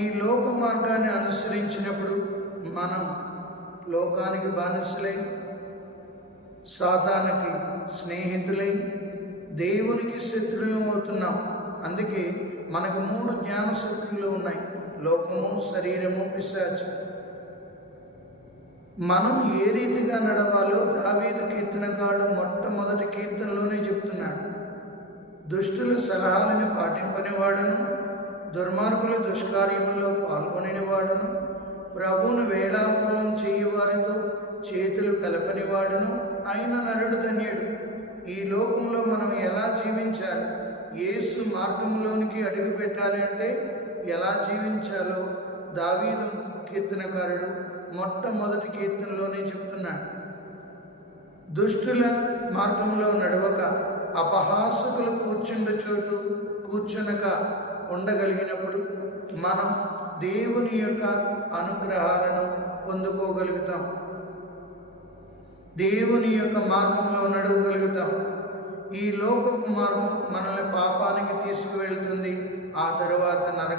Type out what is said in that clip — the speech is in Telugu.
ఈ లోక మార్గాన్ని అనుసరించినప్పుడు మనం లోకానికి బానిసలై, సాతానుకి స్నేహితులై, దేవునికి శత్రువులం అవుతున్నాం. అందుకే మనకు 3 జ్ఞాన శక్తులు ఉన్నాయి: లోకము, శరీరము, పిశాచం. మనం ఏ రీతిగా నడవాలో దావీదు కీర్తనకారుడు మొట్టమొదటి కీర్తనలోనే చెప్తున్నాడు. దుష్టుల సలహాలను పాటింపనివాడును, దుర్మార్గుల దుష్కార్యముల్లో పాల్గొనివాడును, ప్రభువును వేళాకోళం చేయవారితో చేతులు కలపనివాడును అయిన నరుడు ధన్యుడు. ఈ లోకంలో మనం ఎలా జీవించాలి, యేసు మార్గంలోనికి అడుగు పెట్టాలి అంటే ఎలా జీవించాలో దావీదు కీర్తనకారుడు మొట్టమొదటి కీర్తనలోనే చెప్తున్నాడు. దుష్టుల మార్గంలో నడవక, అపహాసకులు కూర్చుండ చోటు కూర్చునక ఉండగలిగినప్పుడు మనం దేవుని యొక్క అనుగ్రహాలను పొందుకోగలుగుతాం, దేవుని యొక్క మార్గంలో నడవగలుగుతాం. ఈ లోకపు మార్గం మనల్ని పాపానికి తీసుకువెళ్తుంది, ఆ తరువాత నరక